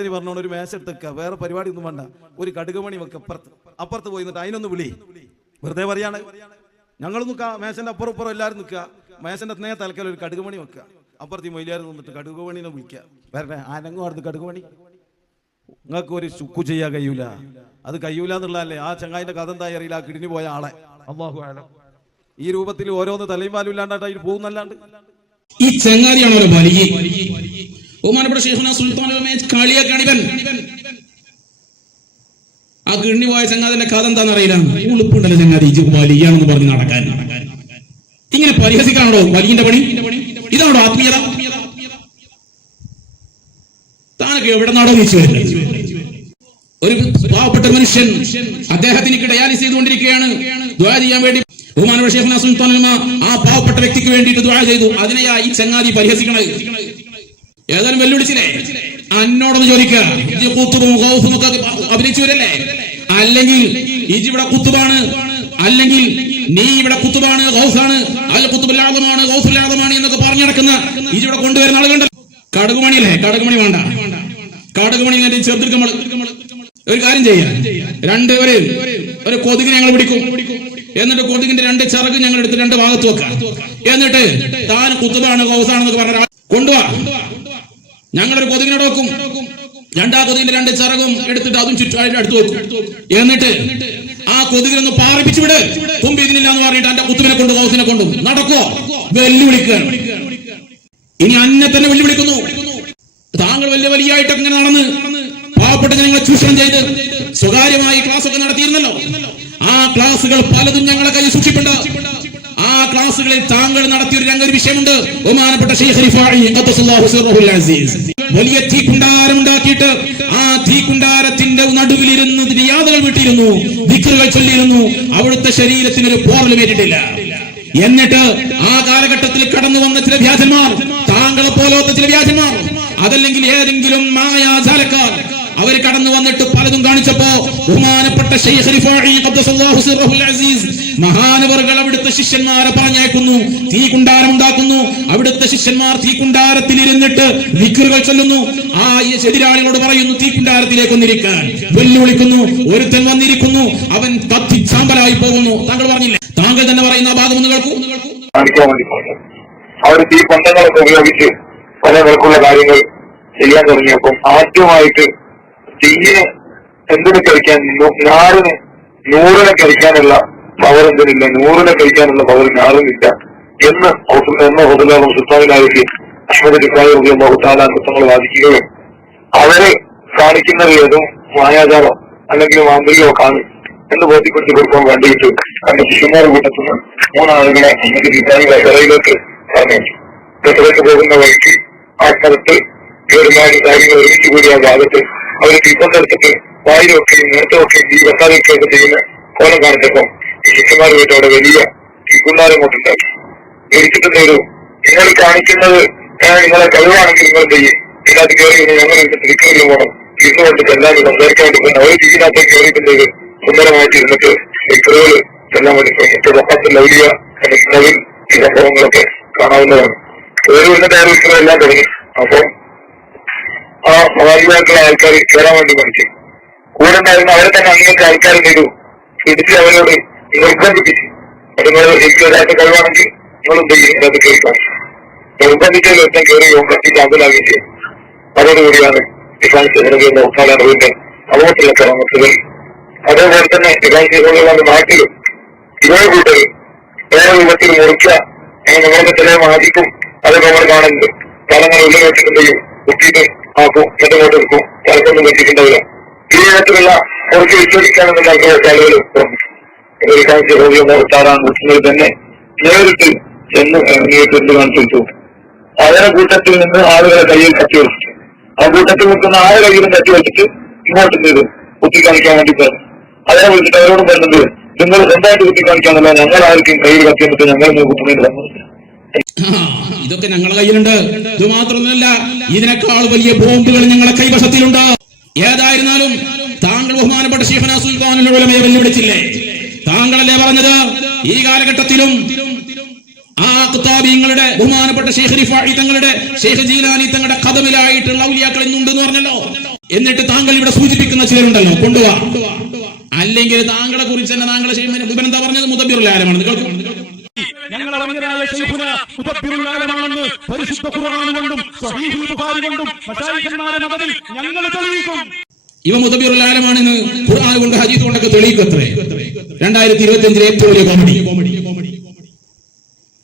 ഇതിന് പറഞ്ഞോണ്ട് ഒരു മേശ എടുത്തേക്ക. വേറെ പരിപാടി ഒന്നും വേണ്ട. ഒരു കടുകുമണി വെക്ക. അപ്പുറത്ത്. അപ്പുറത്ത് പോയി എന്നിട്ട് അതിനൊന്ന് വിളി. വെറുതെ പറയാണ്. ഞങ്ങൾ നിൽക്കുക മേശന്റെ അപ്പുറം ഇപ്പുറം എല്ലാവരും നിൽക്കുക. മേശന്റെ നേ തലക്കൽ ഒരു കടുകുമണി വെക്കുക. അപ്പുറത്ത് ഈ മൊയിലാർ നിന്നിട്ട് കടുകുമണിനെ വിളിക്കുക. വരണേ ആനങ്ങും അടുത്ത് കടുകുമണി. നിങ്ങൾക്ക് ഒരു ചുക്കു ചെയ്യാൻ കഴിയൂല. അത് കഴിയൂല എന്നുള്ളതല്ലേ. ആ ചങ്ങായിന്റെ കഥ എന്താ അറിയില്ല. ആ കിടിഞ്ഞു പോയ ആളെ. അള്ളാഹു ഈ രൂപത്തിൽ ഓരോന്ന് തലയും പാലും ഇല്ലാണ്ടായിട്ട് അതിൽ പോകുന്നല്ലാണ്ട്. ഈ ചങ്ങാരിയാണ് വലിയ ബഹുമാനപ്പെട്ട ഷെയ്ഖുന സുൽത്താൻ കളിയാക്കാണ് ഇവൻ. ആ കിണ്ണി പോയ ചങ്ങാതിന്റെ കഥ എന്താണെന്ന് അറിയില്ല. ഉളുപ്പുണ്ടല്ലോ ചങ്ങാതി വലിയാണെന്ന് പറഞ്ഞ് നടക്കാൻ. ഇങ്ങനെ പരിഹസിക്കാണോ വലിയന്റെ പണി? ഇതാണോ ആത്മീയത? താനൊക്കെ എവിടെ നാടോ നീച്ചു ഒരു പാവപ്പെട്ട മനുഷ്യൻ അദ്ദേഹത്തിന് ഡയാലിസ് ചെയ്തുകൊണ്ടിരിക്കുകയാണ്. ദ്വാ ചെയ്യാൻ വേണ്ടി ബഹുമാനപ്പെട്ട ഷെയ്ഖുന സുൽത്താൻ ആ പാവപ്പെട്ട വ്യക്തിക്ക് വേണ്ടിയിട്ട് ദ്വാ ചെയ്തു. അതിനെയാ ഈ ചങ്ങാതി പരിഹസിക്കണത്? ഏതായാലും വെല്ലുവിളിച്ചില്ലേ? അന്നോടൊന്ന് ചോദിക്കുക അഭിനയിച്ചവരല്ലേ? അല്ലെങ്കിൽ ഇജിവിടെ കുത്തുബാണ്? അല്ലെങ്കിൽ നീ ഇവിടെ കുത്തുബാണ് ഗൗസാണ് അല്ല കുത്തുബുല്ലാദമാണ് ഗൗസുല്ലാദമാണ് എന്നൊക്കെ പറഞ്ഞു നടക്കുന്ന ഈജിവിടെ കൊണ്ടുവരുന്ന ആളുകളുണ്ട് കടുകുമണിയല്ലേ? കടകുമണി വേണ്ട. കടകുമണി ചെറുതെടുക്കും നമ്മൾ. ഒരു കാര്യം ചെയ്യാം. രണ്ട് ഒരു കൊതുകിനെ ഞങ്ങൾ പിടിക്കും. എന്നിട്ട് കൊതുകിന്റെ രണ്ട് ചിറക് ഞങ്ങൾ എടുത്ത് രണ്ട് ഭാഗത്ത് വെക്കാം. എന്നിട്ട് താൻ കുത്തുബാണ് ഗൗസാണെന്നൊക്കെ പറഞ്ഞ കൊണ്ടുവാ. ഞങ്ങളൊരു കൊതുകിനെ നോക്കും. രണ്ടാ കൊതുകിന്റെ രണ്ട് ചിറകും എടുത്തിട്ട് അതും ചുറ്റുപാടിന്റെ അടുത്ത് വെക്കും. എന്നിട്ട് ആ കൊതുകിനൊന്ന് പാറിപ്പിച്ചു വിട്. തുമ്പി ഇതിനില്ല എന്ന് പറഞ്ഞിട്ട് എന്റെ കുത്തുവിനെ കൊണ്ട് ഹൗസിനെ കൊണ്ടും. നടക്കോ വെല്ലുവിളിക്ക ഇനി അന്നെ തന്നെ വെല്ലുവിളിക്കുന്നു. താങ്കൾ വലിയ വലിയായിട്ടൊക്കെ ഇങ്ങനെ നടന്ന് പാവപ്പെട്ട ജനങ്ങളെ ചൂഷണം ചെയ്ത് സ്വകാര്യമായി ക്ലാസ് ഒക്കെ നടത്തിയിരുന്നല്ലോ. ആ ക്ലാസുകൾ പലതും ഞങ്ങളെ കയ്യിൽ സൂക്ഷിപ്പുണ്ട്. ആ ക്ലാസ്സുകളിൽ താങ്കൾ നടത്തിയ ഒരു രംഗൊരു വിഷയമുണ്ട്. ബഹുമാനപ്പെട്ട വലിയ തീക്കുണ്ടാരം ഉണ്ടാക്കിയിട്ട് ആ തീ കുണ്ടാരത്തിന്റെ നടുവിലിരുന്ന് യാതകൾ വിട്ടിരുന്നു ദിക്റുകൾ ചൊല്ലിയിരുന്നു. അവിടുത്തെ ശരീരത്തിന് ഒരു പോറലും ഏറ്റിട്ടില്ല. എന്നിട്ട് ആ കാലഘട്ടത്തിൽ കടന്നു വന്ന ചില വ്യാജന്മാർ താങ്കളെ പോലത്തെ ചില വ്യാജന്മാർ അതല്ലെങ്കിൽ ഏതെങ്കിലും മായാജാലക്കാർ അവർ കടന്നു വന്നിട്ട് പലതും കാണിച്ചപ്പോ ബഹുമാനപ്പെട്ട അസീസ് മഹാനവറുകൾ അവിടുത്തെ ശിഷ്യന്മാരെ പറഞ്ഞേക്കുന്നു തീ കുണ്ടാരം ഉണ്ടാക്കുന്നു. അവിടുത്തെ ശിഷ്യന്മാർ തീ കുണ്ടാരത്തിൽ ഇരുന്നിട്ട് നിക്കറുകൾ ചൊല്ലുന്നു. ആ എതിരാളികളോട് പറയുന്നു തീ കുണ്ടാരത്തിലേക്ക് ഒന്നിരിക്കാൻ വെല്ലുവിളിക്കുന്നു ഒരുത്തൻ വന്നിരിക്കുന്നു അവൻ കത്തി ചാമ്പലായി പോകുന്നു. താങ്കൾ പറഞ്ഞില്ലേ? താങ്കൾ തന്നെ പറയുന്ന ഭാഗം ഒന്ന് കേൾക്കൂ. അവർ തീ പന്തങ്ങളൊക്കെ ഉപയോഗിച്ച് പല പേർക്കുള്ള കാര്യങ്ങൾ ചെയ്യാൻ തുടങ്ങിയപ്പം ആദ്യമായിട്ട് തീയിന് എന്തിനു കഴിക്കാൻ നൂറിനെ കഴിക്കാനുള്ള പവർ എന്തിനില്ല നൂറിനെ കഴിക്കാനുള്ള പവർ ഇല്ല എന്ന് എന്ന ഹോട്ടലാണ് സുൽത്താനിലായിട്ട് അഹമ്മദ് ഡിക്കായി മുഹത്താല തങ്ങൾ വാദിക്കുകയും അവരെ കാണിക്കുന്നത് ഏതും മായാചാരോ അല്ലെങ്കിൽ മാന്ത്രികമൊക്കെ കാണും എന്ന് ബോധ്യപ്പെടുത്തി കൊടുക്കാൻ വേണ്ടിയിട്ട് തന്റെ ശിശുമാർ കൂട്ടത്തിൽ നിന്ന് മൂന്നാളുകളെ അഹമ്മദ് ഡിക്കായി കരയിലേക്ക് പറഞ്ഞു കെട്ടിലേക്ക് പോകുന്ന വഴിക്ക് ആ സ്ഥലത്ത് ഒരുപാട് കാര്യങ്ങൾ ഒരുമിച്ച് കൂടിയ ഭാഗത്ത് അവർ തീപ്പന്തെടുത്തിട്ട് വായിലൊക്കെയും നേരത്തെ ഒക്കെയും ഈ വസാലൊക്കെയൊക്കെ ചെയ്യുന്ന കോലം കാണിച്ചപ്പം ഈ ശിഷ്യന്മാർ പോയിട്ട് അവിടെ വലിയ തീക്കുണ്ടാരം കൊണ്ടുണ്ടാക്കി മേടിച്ചിട്ട് ഒരു നിങ്ങൾ കാണിക്കുന്നത് നിങ്ങളെ കഴിവാണെങ്കിൽ നിങ്ങൾ ചെയ്യും? ഇതിനകത്ത് കയറി ഇരുന്ന് ഞങ്ങൾ ഇരുന്ന് പോകണം പോകണം കൊണ്ടിട്ട് എല്ലാവരും സംസാരിക്കാൻ വേണ്ടി പോകുന്ന ഒരു ജീവിതത്തെ കയറിയിട്ടുണ്ട് സുന്ദരമായിട്ട് ഇരുന്നിട്ട് ഈ കറികൾ ചെല്ലാൻ വേണ്ടി പോകും ലൗലിയ കണിക്കുന്നതിൽ ഈ സംഭവങ്ങളൊക്കെ കാണാവുന്നതാണ്. കയറി വന്നിട്ട് ആരോഗ്യം എല്ലാം തുടങ്ങി. അപ്പൊ ആ സ്വാഭാവികമായിട്ടുള്ള ആൾക്കാർ കയറാൻ വേണ്ടി പഠിച്ചു കൂടെ ഉണ്ടായിരുന്ന അവരെ തന്നെ അങ്ങനത്തെ ആൾക്കാർ ചെയ്തു? പിടിച്ച് അവരോട് നിർബന്ധിപ്പിച്ചു അത് നിങ്ങൾ എനിക്ക് ഒരാൾക്ക് കഴിവാണെങ്കിൽ നിങ്ങളും ചെയ്യും അത് കേൾക്കാം. നിർബന്ധിച്ചതിൽ ദിവസം കയറി കത്തി ചാമ്പലാകുകയും ചെയ്യും അതോടുകൂടിയാണ് ഇസ്ലാം ചെയ്യുന്ന ഉത്താലറിവിന്റെ സമൂഹത്തിലെ ക്രമത്തുകൾ അതേപോലെ തന്നെ ഇസ്ലാം ചെയ്യുന്ന നാട്ടിലും ഇതേ കൂട്ടർ വേറെ രൂപത്തിൽ മുറിച്ച നമ്മളുടെ ചില മാതിക്കും അത് നമ്മൾ കാണുന്നത് സ്ഥലങ്ങൾ ഉള്ളിൽ വെച്ചിട്ടുണ്ടെങ്കിൽ കുട്ടിയിട്ട് ആക്കും എന്നിട്ട് എടുക്കും തലക്കൊന്നും പറ്റിയിട്ടുണ്ടാവില്ല. ഈ വിധത്തിലുള്ള കുറച്ച് വിശ്വസിക്കാനെന്നുള്ള ആളുകൾ താറാൻ കുട്ടുന്നത് തന്നെ നേരിട്ട് ചെന്ന് നേരിട്ട് കാണിച്ചു. അവരുടെ കൂട്ടത്തിൽ നിന്ന് ആളുകളെ കയ്യിൽ കത്തി വെച്ചിട്ട് ആ കൂട്ടത്തിൽ നിൽക്കുന്ന ആരുടെ കയ്യിലും കത്തി വെച്ചിട്ട് ഇങ്ങോട്ട് ചെയ്തു കുത്തി കാണിക്കാൻ വേണ്ടി പറഞ്ഞു. അതിനെ വിളിച്ചിട്ട് അവരോട് പറഞ്ഞത് നിങ്ങൾ സ്വന്തമായിട്ട് കുത്തി കാണിക്കാന്നല്ല ഞങ്ങൾ ആർക്കും കയ്യിൽ കത്തി വന്നിട്ട് ഞങ്ങൾ കുത്തുന്നില്ല ഇതൊക്കെ ഞങ്ങളുടെ കയ്യിലുണ്ട്. ഇത് മാത്രമല്ല ഇതിനേക്കാൾ വലിയ ബോംബുകൾ ഞങ്ങളുടെ കൈവശത്തിലുണ്ട്. ഏതായിരുന്നാലും താങ്കൾ ബഹുമാനപ്പെട്ട ഉലമയെ വെല്ലുവിളിച്ചില്ലേ? താങ്കളല്ലേ പറഞ്ഞത് ഈ കാലഘട്ടത്തിലും ആ കുത്താബിങ്ങളുടെ ബഹുമാനപ്പെട്ട ഷെയ്ഖ് തങ്ങളുടെ ഷെയ്ഖ് ജീലാനി തങ്ങളുടെ കഥമിലായിട്ടുള്ള ഔലിയാക്കൾ ഇന്നുണ്ടെന്ന് പറഞ്ഞല്ലോ. എന്നിട്ട് താങ്കൾ ഇവിടെ സൂചിപ്പിക്കുന്ന ചിലരുണ്ടല്ലോ കൊണ്ടുവാ. അല്ലെങ്കിൽ താങ്കളെ കുറിച്ച് തന്നെ താങ്കളെ മുമ്പ് എന്താ പറഞ്ഞത്? മുതബിറുൽ ആലമാണ്. കേൾക്കും. ആലമാണെന്ന് പരിശുദ്ധ ഞങ്ങൾ ഇവ മുതബിറുൽ ആലമാണെന്ന് ഖുർആൻ കൊണ്ട് ഹദീസ് കൊണ്ടൊക്കെ തെളിയിക്കത്രേ. രണ്ടായിരത്തി ഇരുപത്തി അഞ്ചിലെ ഏറ്റവും വലിയ കോമഡി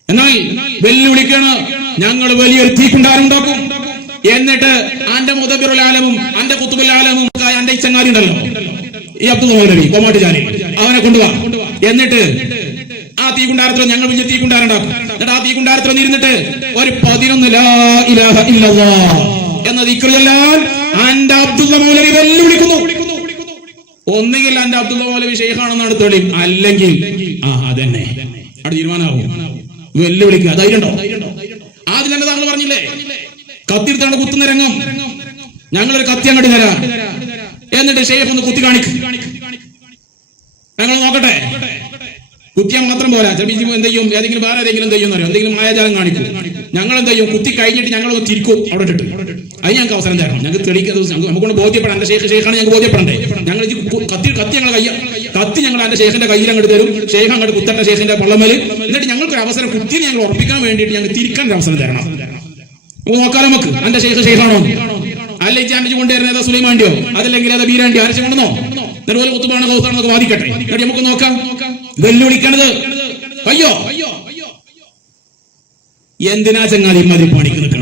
എന്നാൽ വെല്ലുവിളിക്കണ ഞങ്ങൾ വലിയൊരു തീക്കുണ്ടാരുണ്ടാക്കും. എന്നിട്ട് അന്റെ മുതബിറുൽ ആലമും അന്റെ കുത്തുബുൽ ആലമും അന്റെ ഈ ഉണ്ടല്ലോ ഈ അബ്ദുൽ കോമാട്ടി കോമാട്ടുചാരി അവനെ കൊണ്ടുവാ. എന്നിട്ട് ആ തീക്കുണ്ടാരത്തിൽ ഞങ്ങൾ വലിയ തീക്കുണ്ടാറുണ്ടാക്കും എന്നിട്ട് ആ തീക്കുണ്ടാരത്തിൽ ഇരുന്നിട്ട് ഒരു പതിനൊന്ന് ലാ ഇലാഹ ഇല്ലല്ലാഹ് എന്ന ദിക്റിയെല്ലാം അന്റെ അബ്ദുള്ള മൗലവി വെല്ലുവിളിക്കുന്നു. ഒന്നുകിൽ അന്റെ അബ്ദുള്ള മൗലവി ഷെയ്ഖാണെന്നാണ് തെളിയും അല്ലെങ്കിൽ ആ അതന്നെ. അവിടെ തീരുമാനമാകും വെല്ലുവിളിക്കുക. ധൈര്യം ഉണ്ടോ ആദ്യം തന്നെ താങ്കൾ പറഞ്ഞില്ലേ? കത്തിരുത്താണ് കുത്തുന്ന രംഗം. ഞങ്ങളൊരു കത്തി അങ്ങോട്ട് തരാം. എന്നിട്ട് ഷെയ്ഖ് ഒന്ന് കുത്തി കാണിക്കും. ഞങ്ങൾ നോക്കട്ടെ. കുത്തിയാൽ മാത്രം പോരാ. ചിലപ്പോൾ എന്ത് ചെയ്യും? ഏതെങ്കിലും വേറെ ഏതെങ്കിലും എന്ത് ചെയ്യും എന്തെങ്കിലും മായാജാലം കാണിക്കും. ഞങ്ങൾ എന്ത് ചെയ്യും? കുത്തി കഴിഞ്ഞിട്ട് ഞങ്ങൾ തിരിക്കും. അവിടെ ഇട്ടിട്ട്. അത് ഞങ്ങൾക്ക് അവസരം തരണം. ഞങ്ങൾക്ക് തെളിയിക്കുന്നത് നമുക്കൊണ്ട് ബോധ്യപ്പെടാം. എന്റെ ഷേഖ് ഷേഖാണ് ഞങ്ങൾക്ക് ബോധ്യപ്പെടണ്ടേ? ഞങ്ങൾ കത്തി കത്തി ഞങ്ങൾ കയ്യ കത്തി ഞങ്ങൾ എന്റെ ഷേഖിന്റെ കയ്യിൽ അങ്ങോട്ട് തരും. ഷേഖ് അങ്ങോട്ട് കുത്തട്ട ഷേഖിന്റെ പള്ളമേൽ എന്നിട്ട് ഞങ്ങൾക്ക് ഒരു അവസരം കുത്തിനെ ഞങ്ങൾ ഉറപ്പിക്കാൻ വേണ്ടിയിട്ട് ഞങ്ങൾ തിരിക്കാൻ ഒരു അവസരം തരണം. നോക്കാം നമുക്ക്. എന്റെ ഷേഖ് ഷേഖാണോ അല്ലെ ചാണ്ടിച്ച് കൊണ്ടുവരുന്നത് സുലൈമാണ്ടിയോ അതല്ലെങ്കിൽ ഏതാ ബീരാണ്ടി ആരച്ച് കൊണ്ടുവന്നോ അതുപോലെ കുത്തുമാണ് കൗസാണെന്നൊക്കെ വാദിക്കട്ടെ. എന്നിട്ട് നമുക്ക് നോക്കാം. വെല്ലുവിളിക്കണത്. അയ്യോ. എന്തിനാ ചങ്ങാതി മതി പണിക്ക് നിൽക്കണം